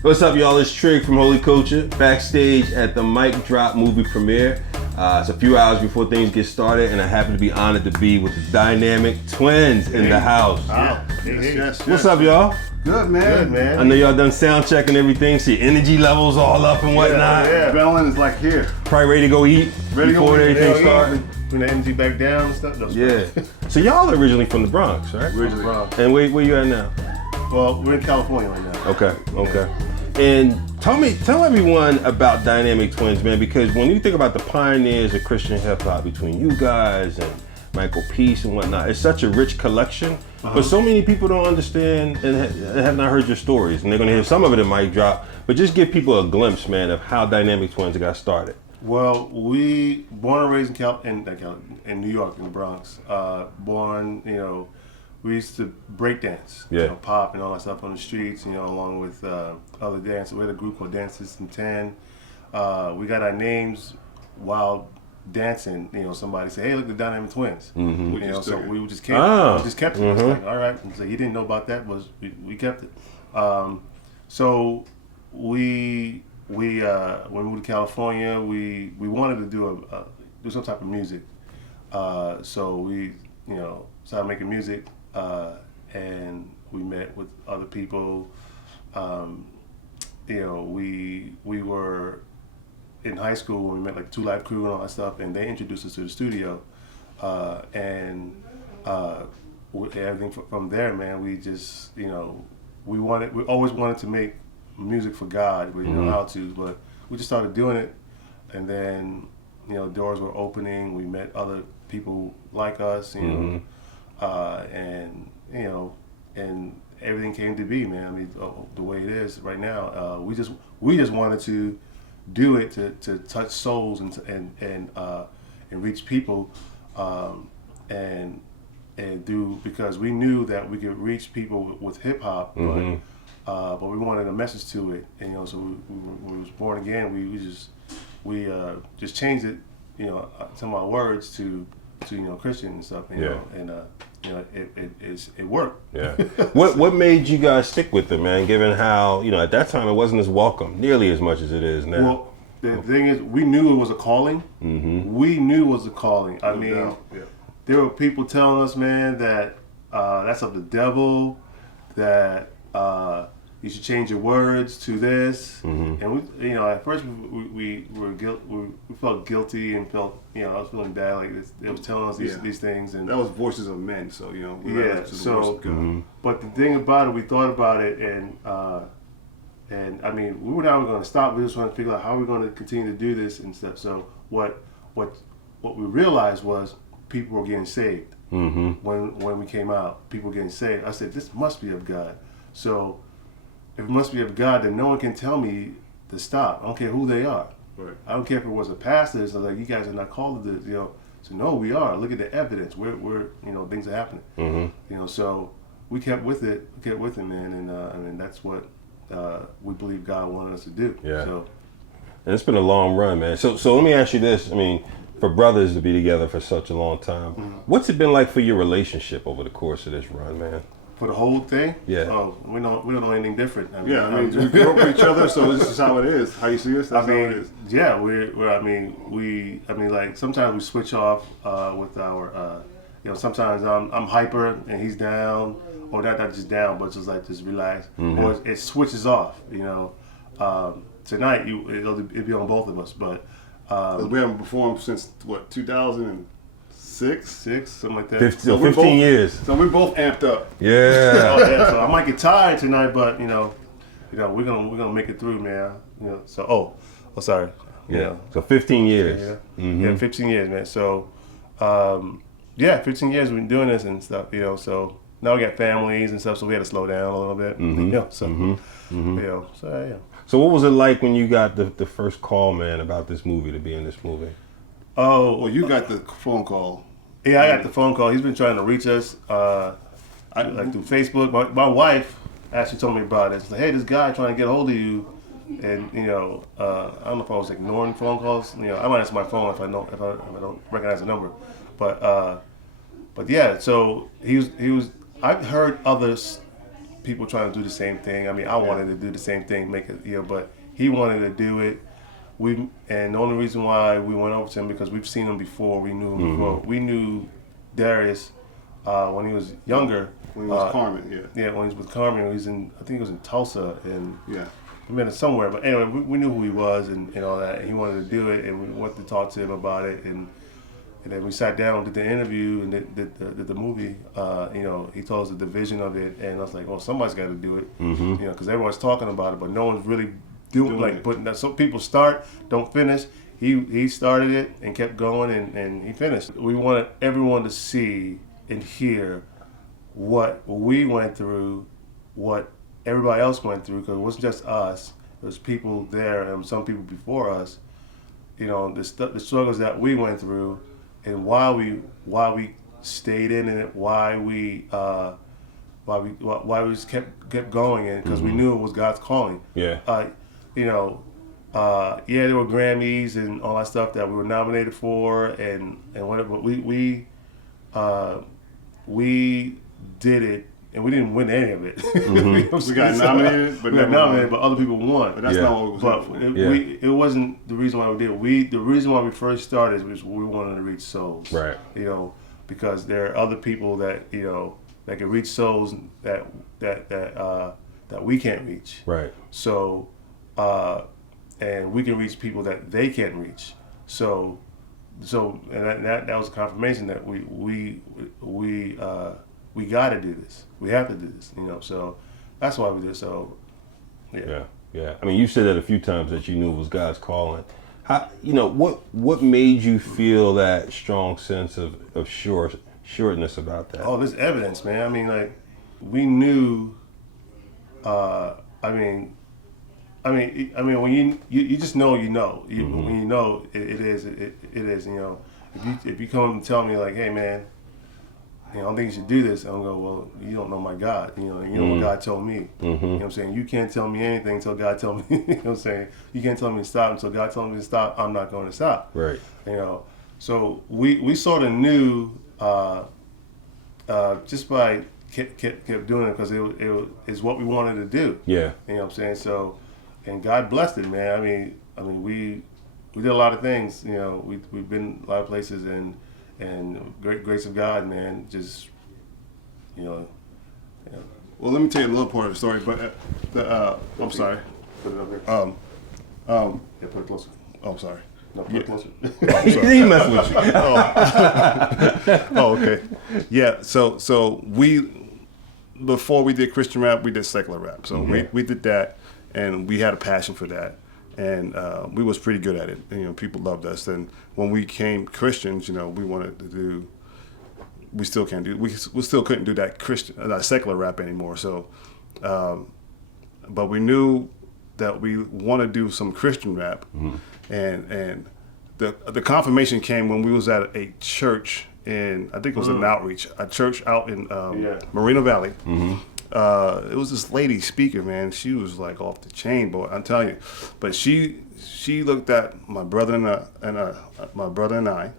What's up, y'all? It's Trig from Holy Culture, backstage at the Mic Drop movie premiere. It's a few hours before things get started, and I happen to be honored to be with the dynamic twins in the house. Yes. What's up, y'all? Good, man. I know y'all done sound check and everything, see energy levels all up and whatnot. Yeah. Adrenaline is like here. Probably ready to go eat before everything starts. Bring the energy back down and stuff. Yeah. So y'all originally from the Bronx, right? Originally. Bronx. And where you at now? Well, we're in California right now. Okay. And tell everyone about Dynamic Twins, man, because when you think about the pioneers of Christian hip hop between you guys and Michael Peace and whatnot, it's such a rich collection. But so many people don't understand and have not heard your stories, and they're gonna hear some of it in Mic Drop. But just give people a glimpse, man, of how Dynamic Twins got started. Well, we born and raised in New York, in the Bronx. We used to break dance, pop and all that stuff on the streets, along with other dancers. We had a group called Dances in 10. We got our names while dancing. Somebody said, "Hey, look, the Dynamic Twins." Mm-hmm. So we just kept it. It's like, all right. So he didn't know about that, we kept it. So we when we moved to California, we wanted to do some type of music. So we started making music. And we met with other people. We were in high school when we met like Two Live Crew and all that stuff, and they introduced us to the studio. Everything from there, man. We just we always wanted to make music for God. We didn't know how to, but we just started doing it, and then doors were opening. We met other people like us, and everything came to be, man. I mean, the way it is right now. We just wanted to do it to touch souls and reach people, and do, because we knew that we could reach people with hip hop, but we wanted a message to it. And so when we was born again, we just changed it, some of our words to Christian and stuff, it worked. Yeah. What made you guys stick with it, man? Given how at that time it wasn't as welcome, nearly as much as it is now. Well, the thing is, we knew it was a calling. Mm-hmm. We knew it was a calling. I mean, there were people telling us, man, that that's of the devil. That you should change your words to this. Mm-hmm. And we, at first we felt guilty and felt, I was feeling bad, like they was telling us these things, and that was voices of men. So but the thing about it, we thought about it, and I mean, we were not going to stop. We just wanted to figure out how we're going to continue to do this and stuff. So what we realized was people were getting saved. Mm-hmm. When we came out, people were getting saved. I said, this must be of God. So if it must be of God, then no one can tell me to stop. I don't care who they are. Right. I don't care if it was a pastor. So like, you guys are not called to this, So no, we are. Look at the evidence. We're things are happening. Mm-hmm. So we kept with it. Man. And I mean, that's what we believe God wanted us to do. Yeah. So, and it's been a long run, man. So let me ask you this. I mean, for brothers to be together for such a long time, what's it been like for your relationship over the course of this run, man? For the whole thing? Yeah. Oh, we don't know anything different. I mean, we grew up with each other, so this is how it is. How you see us? That's how it is. Yeah, like sometimes we switch off with our, sometimes I'm hyper and he's down, or not just down, but just relax, or it switches off. Tonight it'll be on both of us, but we haven't performed since 2006, something like that. 15 years. So we're both amped up. Yeah. So I might get tired tonight, but we're gonna make it through, man. So sorry. Yeah. So 15 years. Yeah. Mm-hmm. Yeah, 15 years, man. So 15 years we've been doing this and stuff. So now we got families and stuff, so we had to slow down a little bit. Mm-hmm. So yeah. So what was it like when you got the first call, man, about this movie, to be in this movie? Oh, well, you got the phone call. Yeah, I got the phone call. He's been trying to reach us, through Facebook. My wife actually told me about it. She's like, hey, this guy trying to get a hold of you, and I don't know if I was ignoring phone calls. I might answer my phone if I don't recognize the number, but yeah. So he was. I've heard others people trying to do the same thing. I mean, I wanted to do the same thing, make it, but he wanted to do it. And the only reason why we went over to him because we've seen him before. We knew him before. We knew Darius when he was younger. When he was Carmen, yeah. Yeah, when he was with Carmen, I think he was in Tulsa, and yeah. I mean somewhere. But anyway, we knew who he was and all that. And he wanted to do it, and we wanted to talk to him about it. And then we sat down, did the interview, and did the movie. He told us the vision of it, and I was like, well, somebody's got to do it. Because everyone's talking about it, but no one's really doing like putting that. Some people start, don't finish. He started it and kept going, and he finished. We wanted everyone to see and hear what we went through, what everybody else went through, because it wasn't just us. There was people there and some people before us. The struggles that we went through, and why we stayed in it, why we just kept going, and because we knew it was God's calling. Yeah. There were Grammys and all that stuff that we were nominated for, and whatever. But we did it, and we didn't win any of it. We got nominated, but other people won. But that's not what was it wasn't the reason why we did it. The reason why we first started was we wanted to reach souls. Right. Because there are other people that that can reach souls that we can't reach. Right. So, and we can reach people that they can't reach. So, and that was a confirmation that we got to do this. We have to do this. So that's why we did. So, yeah. Yeah. I mean, you said that a few times that you knew it was God's calling. How, what made you feel that strong sense of sureness about that? Oh, there's evidence, man. I mean, like, we knew. When you just know, when you know it is. If you come and tell me like, hey, man, I don't think you should do this, I'm gonna go, well, you don't know my God. You know what God told me. You know what I'm saying? You can't tell me anything until God told me. You know what I'm saying? You can't tell me to stop until God told me to stop. I'm not going to stop. Right. So we sort of knew just by kept doing it because it is what we wanted to do. Yeah. You know what I'm saying? So, and God blessed it, man. I mean, we did a lot of things. We've been a lot of places, and great grace of God, man. Just, Well, let me tell you a little part of the story, but I'm sorry. Put it up here. Yeah, put it closer. Oh, sorry. No, put it closer. He messing with you. Oh, okay. Yeah. So we, before we did Christian rap, we did secular rap. So we did that, and we had a passion for that, and we was pretty good at it. People loved us. And when we became Christians, we wanted to do. We still can't do. We still couldn't do that secular rap anymore. So, but we knew that we want to do some Christian rap, and the confirmation came when we was at a church in, I think it was an outreach, a church out in Moreno Valley. It was this lady speaker, man. She was like off the chain, boy. I'm telling you. But she looked at my brother and I.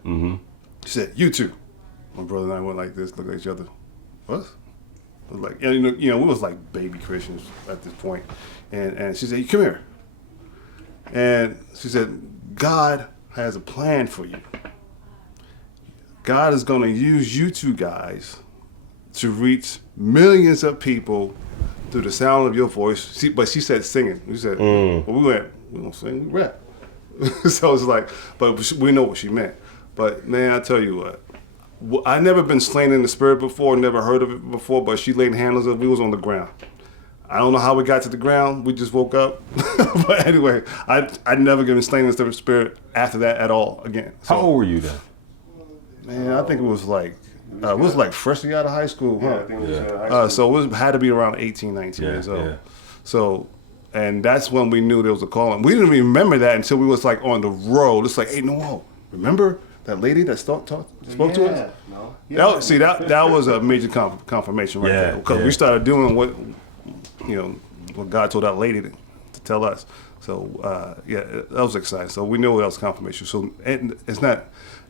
She said, "You two." My brother and I went like this, looked at each other. What? It was like, we was like baby Christians at this point. And she said, "Come here." And she said, "God has a plan for you. God is going to use you two guys to reach millions of people through the sound of your voice." But she said singing. We said, well, we don't sing, we rap. So it's like, but we know what she meant. But man, I tell you what, I never been slain in the spirit before, never heard of it before, but she laid hands on us, we was on the ground. I don't know how we got to the ground, we just woke up. But anyway, I'd never been slain in the spirit after that at all again. So, how old were you then? Man, I think it was like freshly out of high school. Yeah, I think it was high school. So it had to be around 18, 19 years old. Yeah. So, and that's when we knew there was a calling. We didn't even remember that until we was like on the road. It's like, hey, Noel, remember that lady that spoke to us? No. That was a major confirmation right there. Because we started doing what God told that lady to tell us. So yeah, that was exciting. So we knew that was confirmation. So it's not.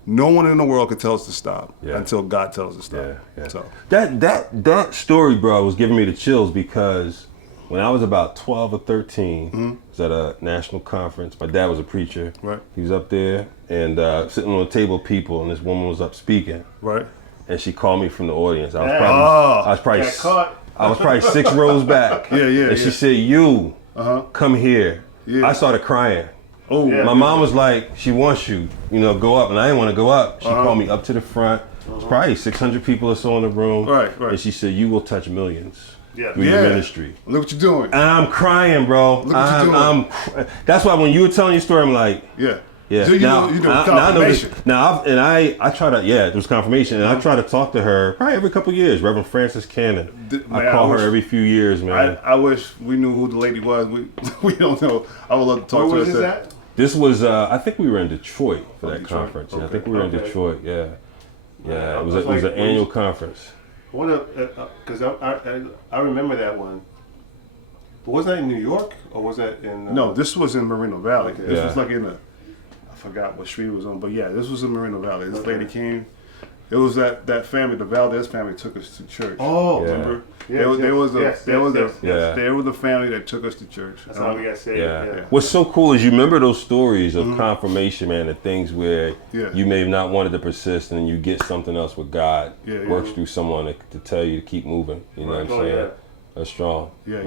No one in the world could tell us to stop until God tells us to stop. Yeah. So that story, bro, was giving me the chills because when I was about 12 or 13, I was at a national conference. My dad was a preacher. Right. He was up there and sitting on a table of people, and this woman was up speaking. Right. And she called me from the audience. I was probably 6 rows back. Yeah. And she said, "You come here." Yeah. I started crying. Oh, my mom was like, "She wants you, go up," and I didn't want to go up. She called me up to the front. It's probably 600 people or so in the room. Right. And she said, "You will touch millions through Yeah. your ministry." Look what you're doing. And I'm crying, bro. Look what you're doing. That's why when you were telling your story, I'm like, Yeah. yeah. So you know confirmation. I try to, there was confirmation, and I try to talk to her probably every couple of years. Reverend Frances Cannon. I call her every few years, man. I wish we knew who the lady was. We don't know. I would love to talk to her. Where was this at? This was, I think we were in Detroit for that Detroit? conference. Okay. I think we were in Detroit. Yeah. It was like, an annual conference. Because I remember that one. But was that in New York or was that in? No, this was in Moreno Valley. Okay. This was like in I forgot what street it was on, but yeah, this was in Moreno Valley. This lady came. It was that family, the Valdez family, took us to church. Oh, remember? Yes, there was a Yeah. family that took us to church. That's how we got saved. Yeah. What's so cool is you remember those stories of confirmation, man, the things where you may have not wanted to persist and you get something else where God works through someone to tell you to keep moving. You know what I'm saying? Yeah. That's strong. Yeah.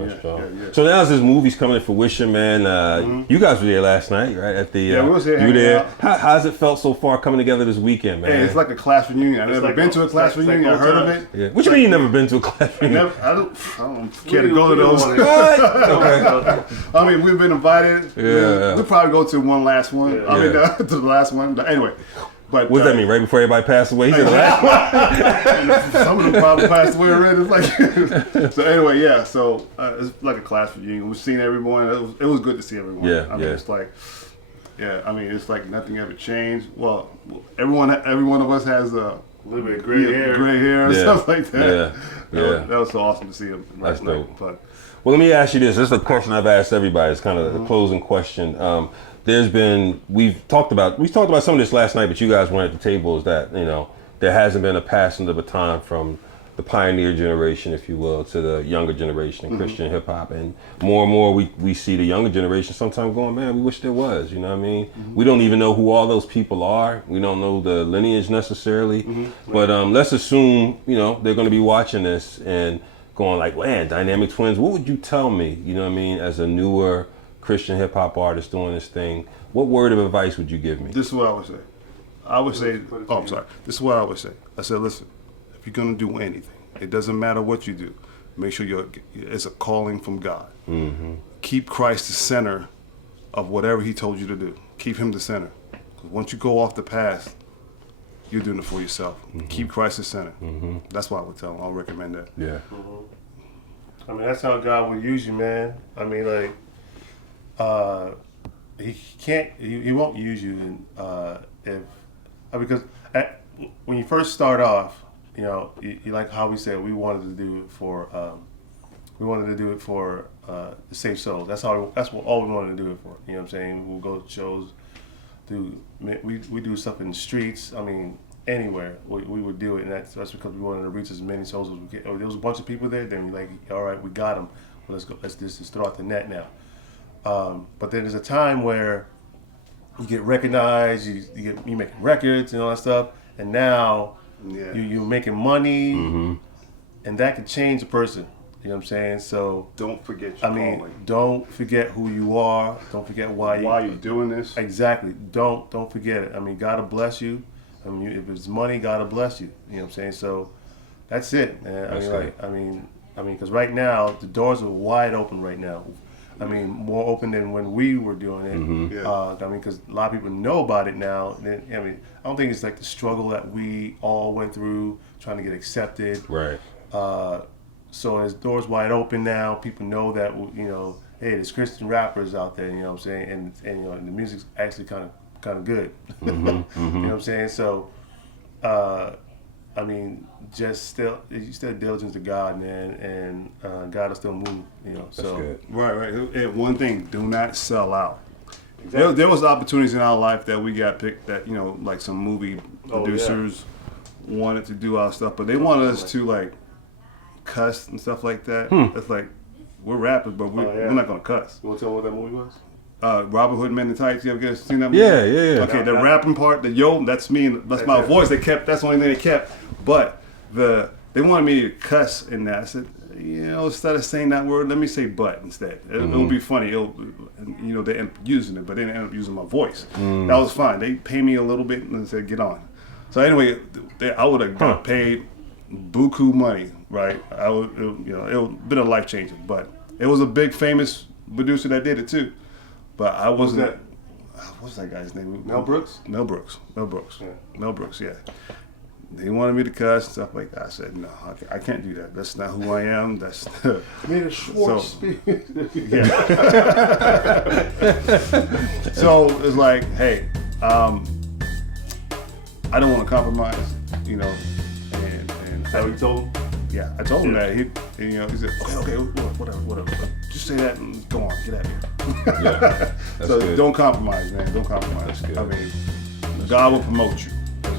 So now as this movie's coming to fruition, man, you guys were there last night, right? At the we was there. You were there. Out. How's it felt so far coming together this weekend, man? Hey, it's like a class reunion. I've never been to a class reunion. I heard of it. Yeah. What you mean you never been to a class reunion? I don't care to go to those. Okay. I mean, we've been invited. Yeah. We'll probably go to one last one. Yeah. I mean, to the last one. Anyway. But, what does that mean? Right before everybody passed away? He said, some of them probably passed away already. It's like, so anyway, yeah. So it's like a class reunion. We've seen everyone. It was good to see everyone. Yeah, I mean, it's like, I mean, it's like nothing ever changed. Well, every one of us has a little bit of gray hair and stuff like that. Yeah. That was so awesome to see him. That's dope. But, well, let me ask you this. This is a question I've asked everybody. It's kind of a closing question. We've talked about some of this last night, but you guys weren't at the table. Is that, there hasn't been a passing of the baton from the pioneer generation, if you will, to the younger generation in Christian hip hop. And more we see the younger generation sometimes going, man, we wish there was, you know what I mean? We don't even know who all those people are. We don't know the lineage necessarily. But let's assume, they're going to be watching this and going like, man, Dynamic Twins, what would you tell me, you know what I mean, as a newer Christian hip hop artist doing this thing? What word of advice would you give me? This is what I would say. I'm sorry. This is what I would say. I said, listen, if you're gonna do anything, it doesn't matter what you do. Make sure it's a calling from God. Keep Christ the center of whatever He told you to do. Keep Him the center. Because once you go off the path, you're doing it for yourself. Keep Christ the center. That's what I would tell them. I'll recommend that. Yeah. I mean, that's how God will use you, man. I mean, like, he won't use you because when you first start off, you like how we said we wanted to do it for the safe souls. That's what all we wanted to do it for. You know what I'm saying? We'll go to shows, we do stuff in the streets. I mean, anywhere we would do it, and that's because we wanted to reach as many souls as we could. There was a bunch of people there. Then we like, all right, we got them. Well, let's go. Let's just throw out the net now. But then there's a time where you get recognized, you making records and all that stuff, and now you're making money, and that can change a person. You know what I'm saying? So don't forget your calling. Don't forget who you are. Don't forget why you're doing this. Exactly. Don't forget it. I mean, God will bless you. I mean, if it's money, God will bless you. You know what I'm saying? So that's it, man. I mean, because right now the doors are wide open right now. I mean, more open than when we were doing it. I mean, because a lot of people know about it now. I mean, I don't think it's like the struggle that we all went through trying to get accepted. Right. So as doors wide open now, people know that, hey, there's Christian rappers out there. You know what I'm saying? And the music's actually kind of good. You know what I'm saying? So I mean, you still diligence to God, man, and God will still move, you know. That's good. Right. And one thing, do not sell out. Exactly. There was opportunities in our life that we got picked that, you know, like some movie producers wanted to do our stuff, but they wanted us to like cuss and stuff like that. It's like, we're rappers, but we're not gonna cuss. You want to tell me what that movie was? Robin Hood Men in Tights. You ever seen that movie? Yeah. Okay, the rapping part, the yo, that's me, and that's my voice. That's the only thing they kept. But they wanted me to cuss in that. I said, you know, instead of saying that word, let me say "but" instead. It'll be funny. They end up using it, but they ended up using my voice. That was fine. They pay me a little bit and said, get on. So anyway, I would have got paid buku money, right? It would have been a life changer. But it was a big famous producer that did it too. But I wasn't. What's that guy's name? Mel Brooks. Mel Brooks. Yeah. Mel Brooks. Yeah. They wanted me to cuss and stuff like that. I said, no, I can't do that. That's not who I am. That's made a Schwartz speech. Yeah. So it's like, hey, I don't want to compromise, you know. And So you told him? Yeah, I told him that. He said, okay, whatever. Just say that and go on, get out of here. Yeah, so good. don't compromise, man. Don't compromise. That's good. I mean, God will promote you.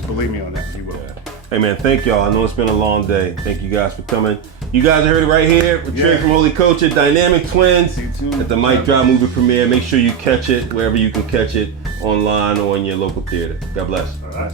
Believe me on that, He will. Yeah. Hey man, thank y'all. I know it's been a long day. Thank you guys for coming. You guys heard it right here with Trey from Holy Culture, Dynamic Twins at the Mic Drop movie premiere. Make sure you catch it wherever you can catch it, online or in your local theater. God bless. All right.